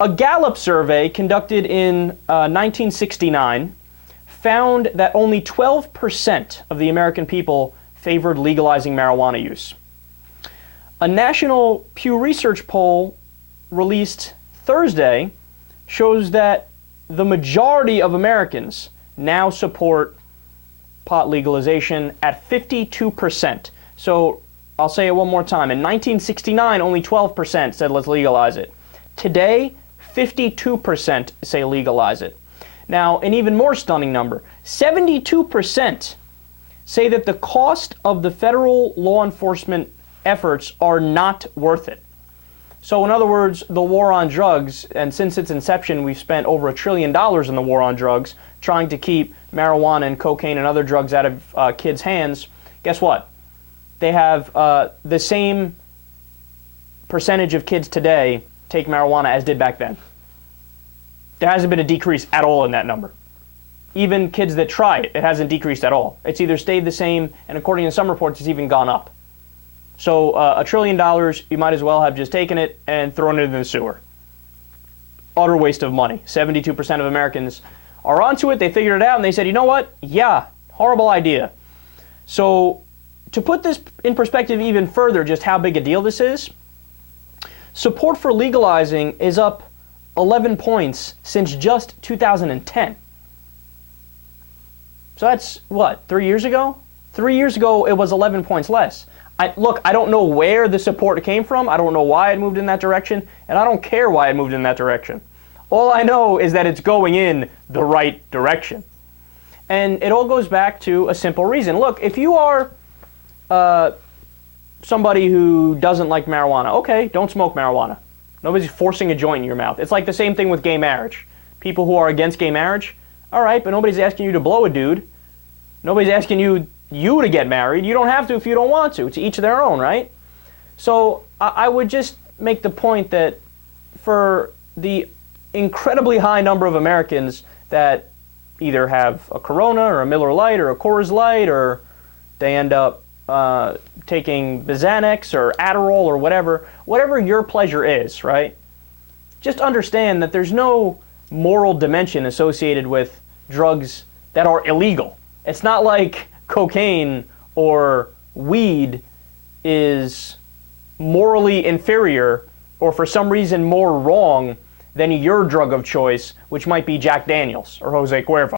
A Gallup survey conducted in 1969 found that only 12% of the American people favored legalizing marijuana use. A national Pew Research poll released Thursday shows that the majority of Americans now support pot legalization at 52%. So I'll say it one more time. In 1969, only 12% said let's legalize it. Today, 52% say legalize it. Now, an even more stunning number, 72% say that the cost of the federal law enforcement efforts are not worth it. So in other words, the war on drugs, and since its inception, we've spent over $1 trillion in the war on drugs, trying to keep marijuana and cocaine and other drugs out of kids' hands. Guess what? They have the same percentage of kids today take marijuana as did back then. There hasn't been a decrease at all in that number. Even kids that try it, it hasn't decreased at all. It's either stayed the same, and according to some reports, it's even gone up. So $1 trillion, you might as well have just taken it and thrown it in the sewer. Utter waste of money. 72% of Americans are onto it. They figured it out, and they said, you know what? Yeah, horrible idea. So to put this in perspective even further, just how big a deal this is, support for legalizing is up 11 points since just 2010. So that's, what, 3 years ago? 3 years ago, it was 11 points less. Look, I don't know where the support came from. I don't know why it moved in that direction, and I don't care why it moved in that direction. All I know is that it's going in the right direction. And it all goes back to a simple reason. Look, if you are somebody who doesn't like marijuana, okay, don't smoke marijuana. Nobody's forcing a joint in your mouth. It's like the same thing with gay marriage. People who are against gay marriage, all right, but nobody's asking you to blow a dude. Nobody's asking you to get married. You don't have to if you don't want to. To each their own, right? So I would just make the point that for the incredibly high number of Americans that either have a Corona or a Miller Lite or a Coors Light, or they end up taking Xanax or Adderall or whatever your pleasure is, right? Just understand that there's no moral dimension associated with drugs that are illegal. It's not like cocaine or weed is morally inferior or for some reason more wrong than your drug of choice, which might be Jack Daniels or Jose Cuervo.